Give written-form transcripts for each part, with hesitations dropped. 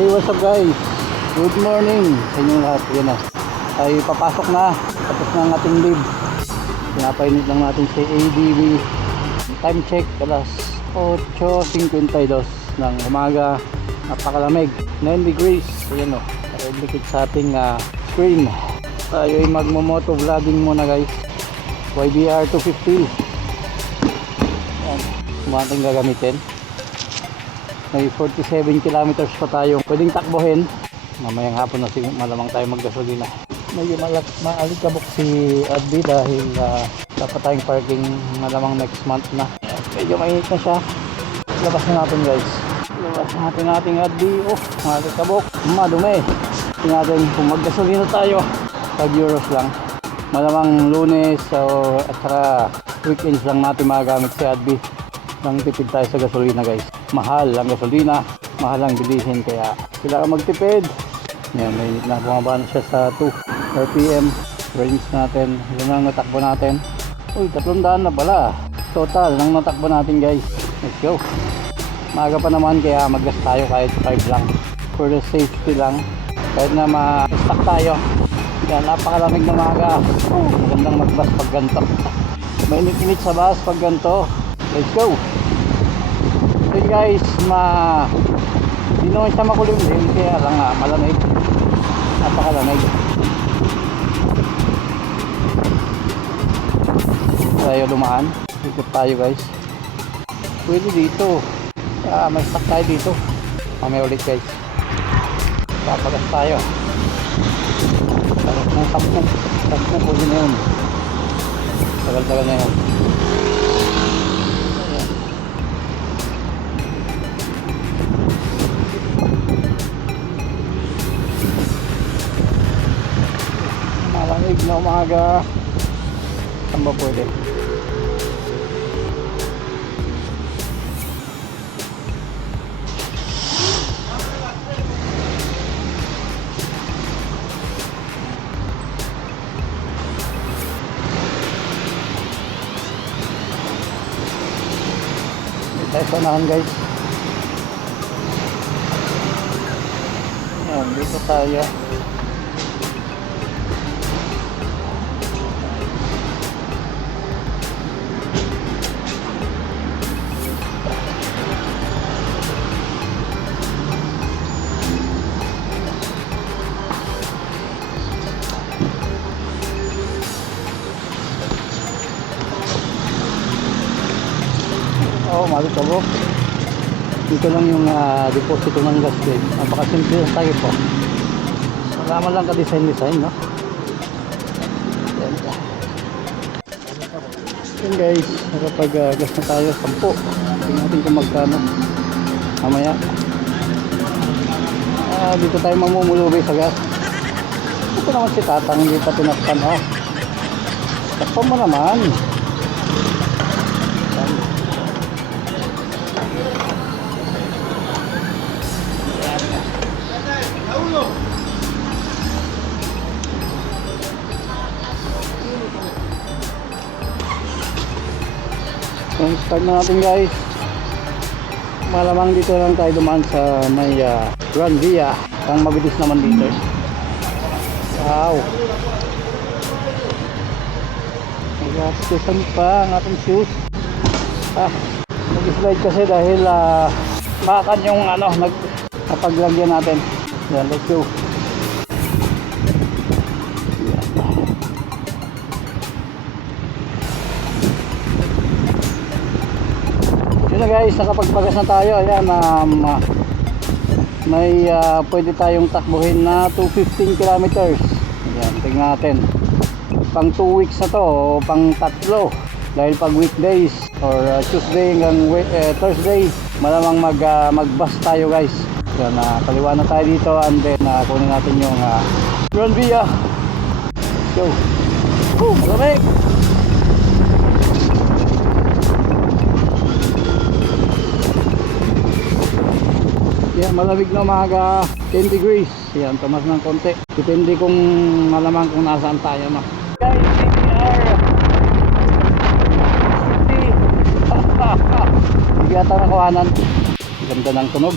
Hey, what's up guys? Good morning sa inyong lahat. Yan na, ay papasok na. Tapos na ang ating leave. Pinapainit lang natin si ADB. Time check, alas 8:52 ng umaga. Napakalamig, 9 degrees. Ayan o, nakindikit sa ating screen. Tayo ay magmomoto vlogging muna guys. YBR 250. Yan, ating gagamitin. May 47 kilometers pa tayo pwedeng takbohin. Mamayang hapon na malamang tayo maggasolina. Medyo maalikabok si Adbi dahil dapat tayong parking malamang next month na. Medyo mainit na siya. Labas na natin guys. Labas natin ating Adbi. Oh, maalikabok, madumi. Tingnan natin kung maggasolina tayo. 5 euros lang. Malamang Lunes at saka weekends lang natin magagamit si Adbi. Nang tipid tayo sa gasolina guys. Mahal ang gasolina, mahal ang bilihin, kaya kailangan magtipid. Yan, may na bumaba na siya sa 2 RPM range natin. Yun ang natakbo natin. Uy, 300 na pala total ng natakbo natin guys. Let's go. Maaga pa naman kaya mag-gas tayo kahit 5 lang for the safety lang, kahit na ma-stuck tayo. Yan, napakalamig na maaga. Magandang mag-bus pag ganito. Mainit-init sa bus pag ganito. Let's go. So guys, hindi naman siya makulimlim, kaya lang malamig. Napakalamig. Tayo dumaan. Ikot tayo guys. Pwede dito. May stock tayo dito. Mamaya ulit guys. Papagas tayo. Pagas ng 10 pwede na yun. Tagal-tagal na yun. Malamig na umaga. Saan ba pwede? Tayo sa unahan guys. Yan, dito tayo. Oh, malikabok. Dito lang yung deposito ng gas guys. Napakasimple lang tayo po. Salamat lang ka-design, no? Yan guys, kapag gas na tayo 10. Tingnan natin kung magkano mamaya. Dito tayo mamumulubi sa gas. Ito naman si Tatang, hindi pa tinakpan. Oh, takpan mo naman. Start na natin guys. Malamang dito lang tayo dumaan sa may Gran Via. Ang mabilis naman dito. Wow, nagastusan pa ang ating shoes. Nag-slide kasi dahil makan yung napaglagyan natin. Yan, let's go. Yun na guys, nakapagpagas na tayo. Ayan, may pwede tayong takbuhin na 215 kilometers. Ayan, tingnan natin. Pang 2 weeks na to o pang 3. Dahil pag weekdays or Tuesday hanggang Thursday, malamang mag-bus tayo guys. Yan, kaliwa na tayo dito and then kunin natin yung Gran Via. Go. Malamig. Yan, malamig na umaga. 10 degrees. Yan, tamas ng konti. Depende kung malamang kung nasaan tayo, no? Guys, hindi yata nakuhanan. Ganda ng tunog.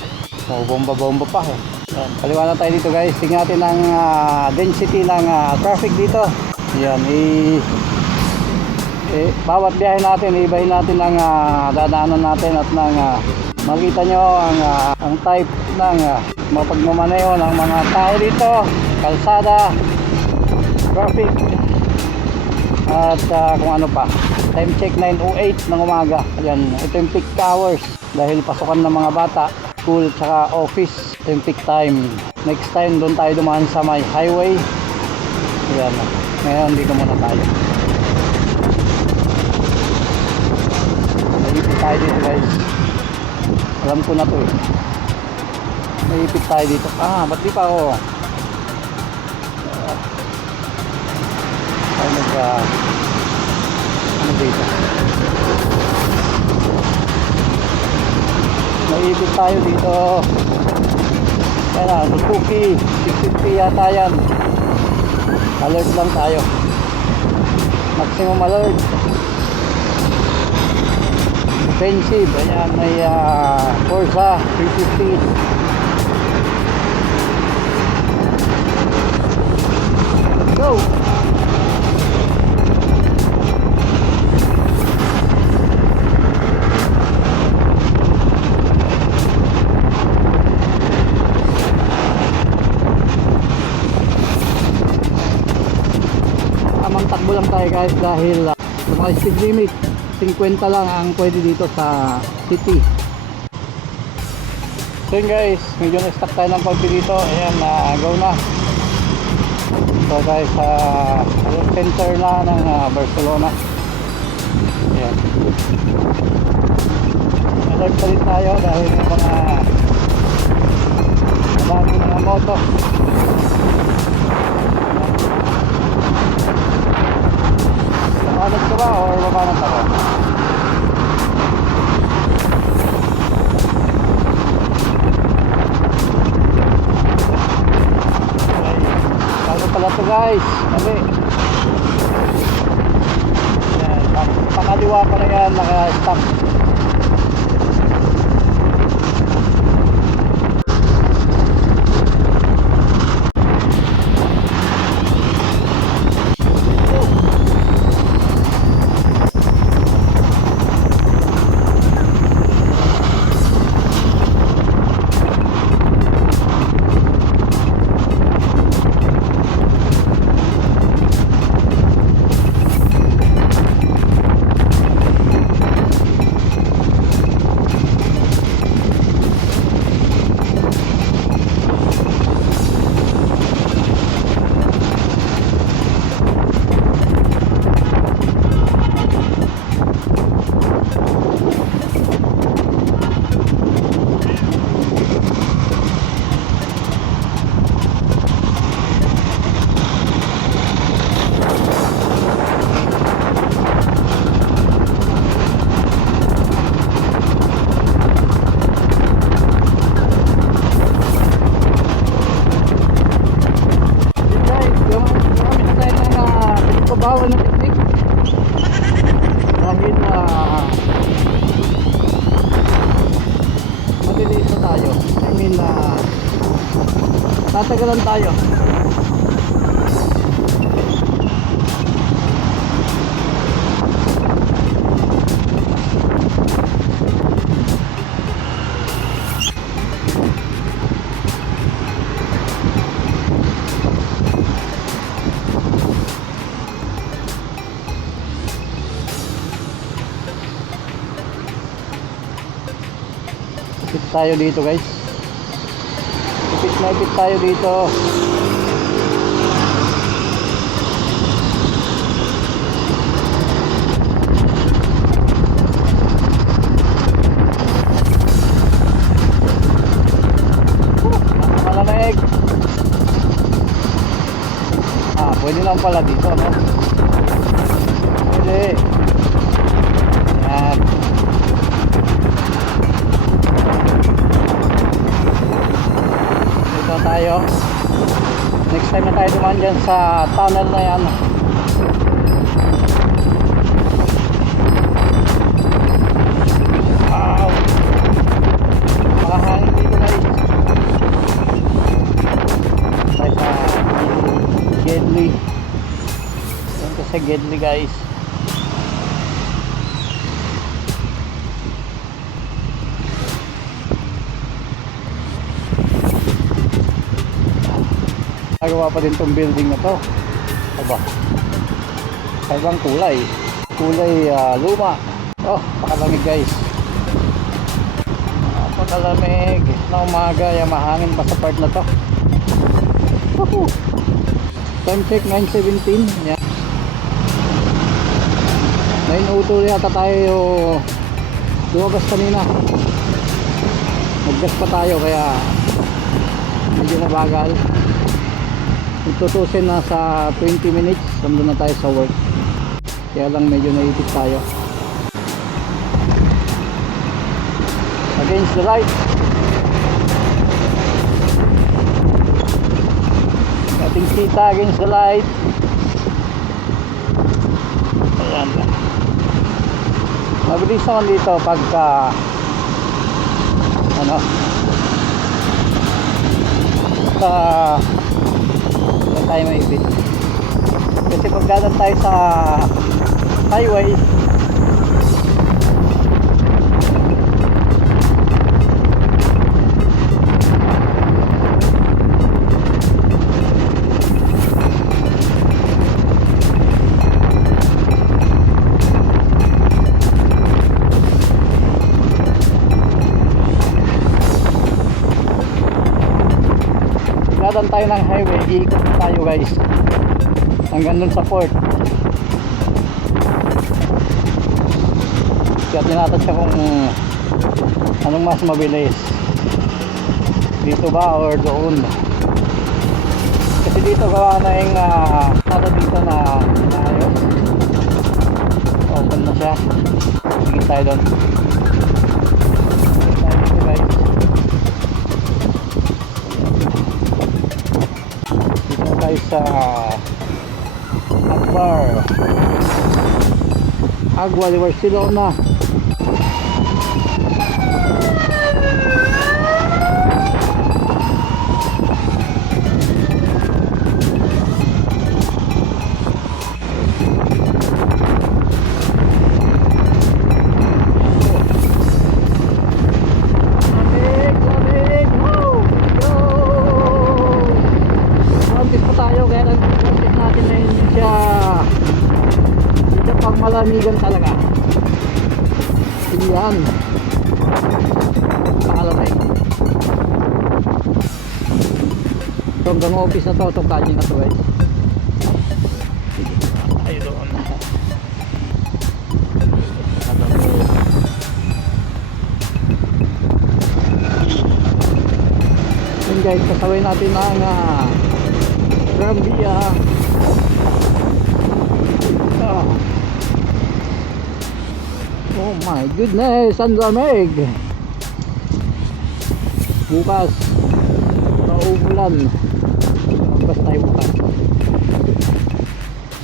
Bomba-bomba pa eh. Yan, kaliwa na tayo dito guys. Tingnan natin ang density ng traffic dito. Yan, bawat biyahe natin, ibahin natin ang dadaanan natin at nang makita nyo ang type ng mapagmamaneho ng mga tao dito, kalsada, traffic, at kung ano pa. Time check 9:08 ng umaga. Ayan, ito yung peak hours dahil pasukan ng mga bata, school, tsaka office. Ito yung peak time. Next time doon tayo dumaan sa may highway. Ayan, ngayon dito muna tayo. Naipit tayo dito guys. Alam ko na to eh. Naipit tayo dito. Ba't di pa ako? Ano dito? Naipit tayo dito. Yan na, Suzuki 650 yata yan. Alert lang tayo. Maximum alert. Offensive. Ayan, may Forza 350. Let's go! Takbo lang tayo guys dahil sa mga speed limit 50 lang ang pwede dito sa city. So yun guys, medyo na-stuck tayo ng konti dito. Ayan, go na. So guys, center na ng Barcelona. Ayan, alert pa rin tayo dahil may mga moto. Mapanag ka ba or mapanag ka ba? Bago pala to guys. Mali. Yan, pakaliwa pa na yan, naka-stop. Bawal na technique dahil mabilis na tayo. I mean tatagalan tayo. Ipit tayo dito guys. Ipit tayo dito. Malamig. Pwede lang pala dito, no? Pwede. Yan. Tayo next time na tayo dumaan dyan sa tunnel na yan. Wow, makahangin dito guys. guys. Nagawa pa din tong building na to. Aba, ibang kulay luma. Oh, pakalamig guys, pakalamig na umaga. Yung mahangin pa sa part na to. Woohoo! Time check 9:17. Yan, 9:02 yata tayo lumabas kanina. Naggas pa tayo kaya medyo nabagal. Tutusin na sa 20 minutes nandun na tayo sa work, kaya lang medyo naipit tayo. Against the light, ating sita against the light. Ayan, mabilis naman dito pagka ano, tayo maipit. Kasi pagdadan tayo sa highway, pagdadan tayo ng highway, iikot na tayo guys hanggang dun sa port. Kaya tinatansya kung anong mas mabilis, dito ba or doon. Kasi dito gawa na yung dito na ayos, open na siya. Sige tayo doon. Dito guys, dito na tayo sa Agua de Barcelona. Malamigan talaga. Yan. Pakalamay. So hanggang office na to, kanyo na to guys. Ay doon. Yun guys, kasaway natin ang Gran Via. Oh my goodness, ang lamig. Bukas nauulan. Magbas tayo bukas.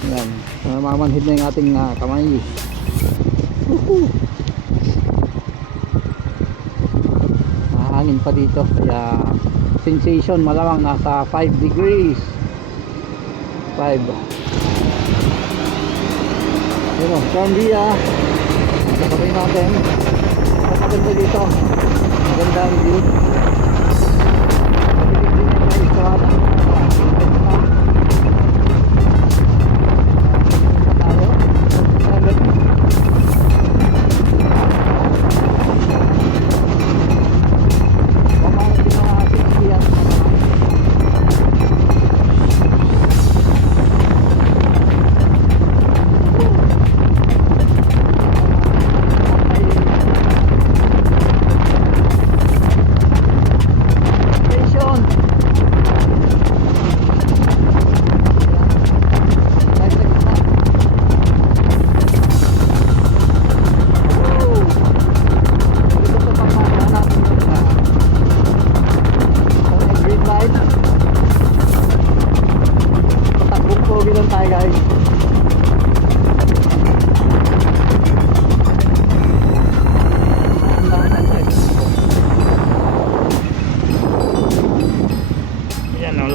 Ayan, namamanhid na yung ating kamay. Mahangin pa dito, kaya sensation malamang nasa 5 degrees. 5. Yun o, Cambia. Sabay natin. Maganda dito. Maganda ang view.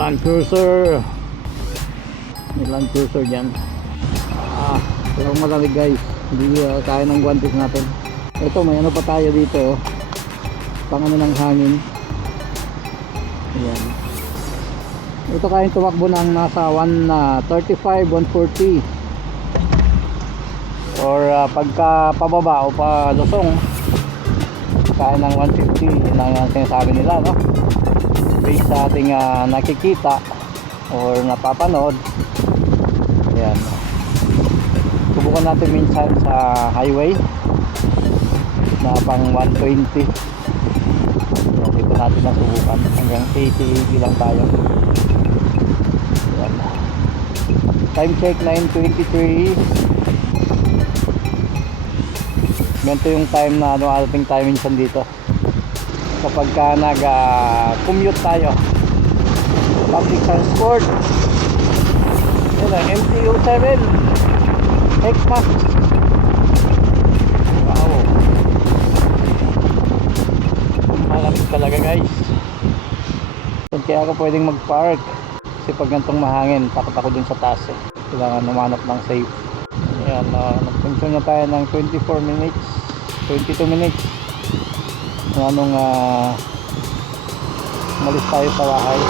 Land Cruiser, may Land Cruiser dyan. Pero malamig guys, hindi kaya ng guantes natin. Ito may ano pa tayo dito, pang ano ng hangin. Ayan. Ito kayang tumakbo ng nasa 135, 140. Or pagka pababa o pa lusong, kaya ng 150. Yun ang sinasabi nila, no? Based sa ating nakikita or napapanood. Ayan. Subukan natin minsan sa highway na pang 120. So, dito natin nasubukan hanggang 80 lang tayo. Ayan. Time check 9:23. Ganito yung time na ating time minsan dito kapag ka nag commute tayo public transport. Yun ang MTU 7 X-Max. Wow, malamig talaga guys. Kaya ako pwedeng mag park kasi pag gantong mahangin takot ako dun sa taas eh. Kailangan umanap ng safe. Ayan, nag-consume na tayo ng 24 minutes 22 minutes nung malis tayo sa bahay.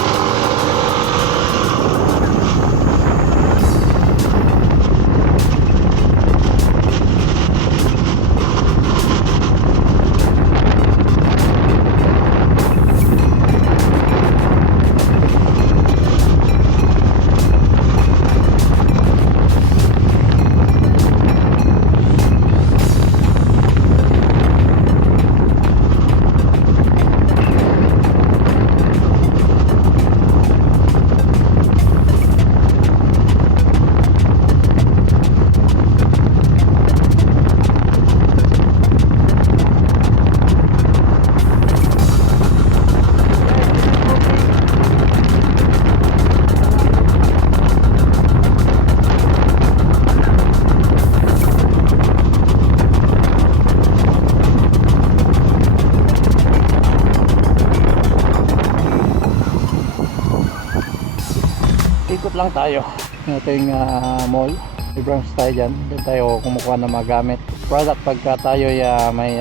Ikot lang tayo ng ating mall. May branch tayo dyan. Doon tayo kumukuha ng mga gamit product pagka tayo may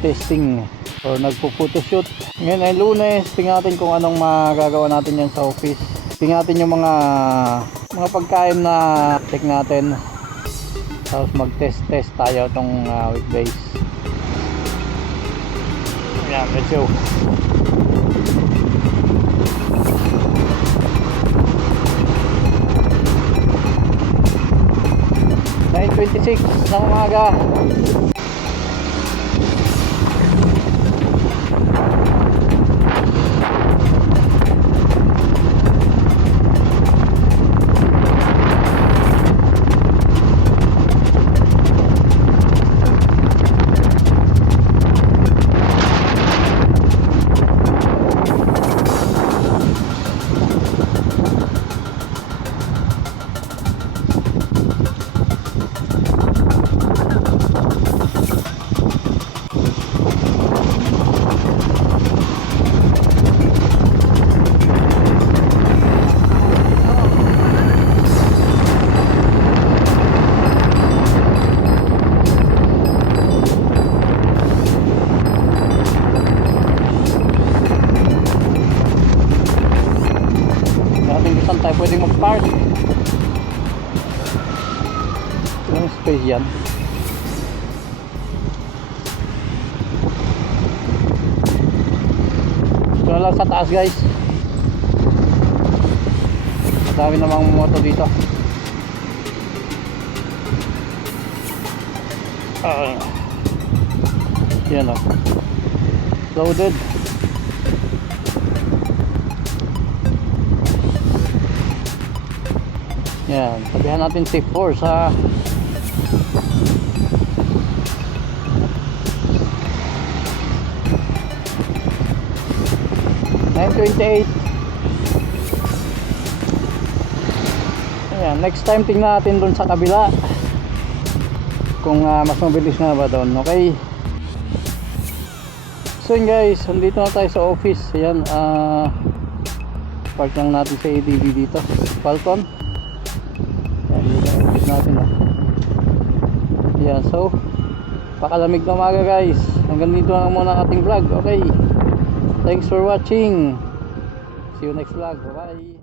testing or nagpo-photoshoot. Ngayon ay Lunes. Tingnan natin kung anong magagawa natin yan sa office. Tingnan natin yung mga pagkain na check natin. Tapos mag-test tayo itong weekdays. Ayan, let's go. 9:26 ng umaga. Saan tayo pwedeng mag-park? Anong space yan? Ito na lang sa taas guys. Dami namang moto dito. Yan o. Loaded. Yan, sabihan natin safe force ha. $9.28. Ayan, next time tingnan natin doon sa kabila kung mas mabilis na ba doon. Okay. So yun guys, nandito na tayo sa office. Ayan, park lang natin sa ADB dito, Falcon. Yan, dito ang office natin Yan, so pakalamig na umaga guys. Hanggang dito lang muna ang ating vlog. Okay, thanks for watching. See you next vlog. Bye bye.